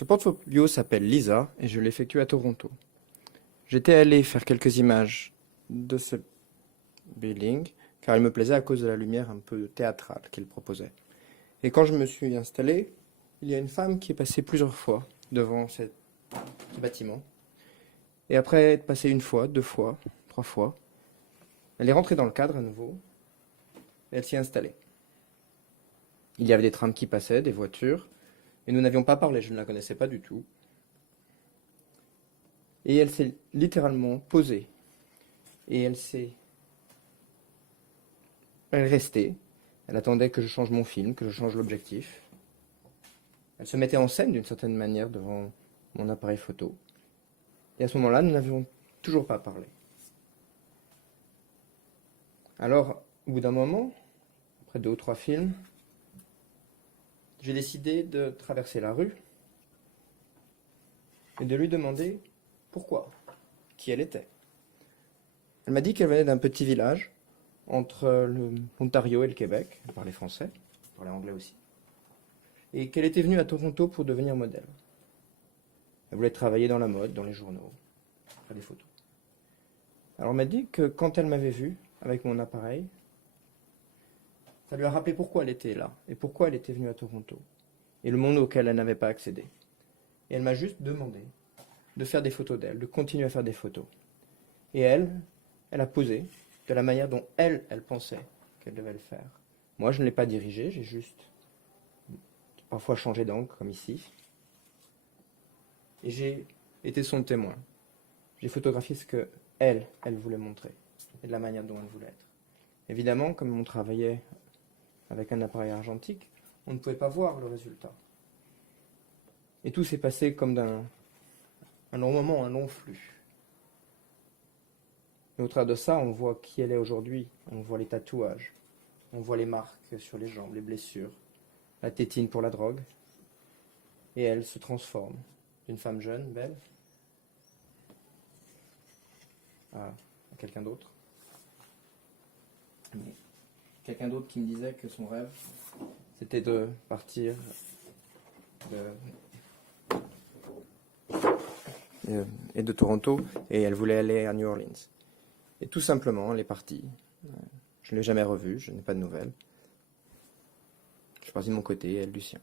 Ce portfolio s'appelle Lisa et je l'effectue à Toronto. J'étais allé faire quelques images de ce building car il me plaisait à cause de la lumière un peu théâtrale qu'il proposait. Et quand je me suis installé, il y a une femme qui est passée plusieurs fois devant ce bâtiment. Et après être passée une fois, deux fois, trois fois, elle est rentrée dans le cadre à nouveau et elle s'y est installée. Il y avait des trams qui passaient, des voitures, et nous n'avions pas parlé, je ne la connaissais pas du tout. Et elle s'est littéralement posée. Et elle restait. Elle attendait que je change mon film, que je change l'objectif. Elle se mettait en scène d'une certaine manière devant mon appareil photo. Et à ce moment-là, nous n'avions toujours pas parlé. Alors, au bout d'un moment, après 2 ou 3 films, j'ai décidé de traverser la rue et de lui demander pourquoi, qui elle était. Elle m'a dit qu'elle venait d'un petit village entre l'Ontario et le Québec. Elle parlait français, elle parlait anglais aussi. Et qu'elle était venue à Toronto pour devenir modèle. Elle voulait travailler dans la mode, dans les journaux, faire des photos. Alors elle m'a dit que quand elle m'avait vu avec mon appareil, ça lui a rappelé pourquoi elle était là et pourquoi elle était venue à Toronto et le monde auquel elle n'avait pas accédé. Et elle m'a juste demandé de faire des photos d'elle, de continuer à faire des photos. Et elle a posé de la manière dont elle pensait qu'elle devait le faire. Moi, je ne l'ai pas dirigée, j'ai juste parfois changé d'angle, comme ici. Et j'ai été son témoin. J'ai photographié ce que elle voulait montrer, et de la manière dont elle voulait être. Évidemment, comme on travaillait avec un appareil argentique, on ne pouvait pas voir le résultat. Et tout s'est passé comme d'un long moment, un long flux. Et au travers de ça, on voit qui elle est aujourd'hui, on voit les tatouages, on voit les marques sur les jambes, les blessures, la tétine pour la drogue. Et elle se transforme d'une femme jeune, belle, à quelqu'un d'autre. Quelqu'un d'autre qui me disait que son rêve, c'était de partir et de Toronto, et elle voulait aller à New Orleans. Et tout simplement, elle est partie. Je ne l'ai jamais revue, je n'ai pas de nouvelles. Je suis parti de mon côté, elle du sien.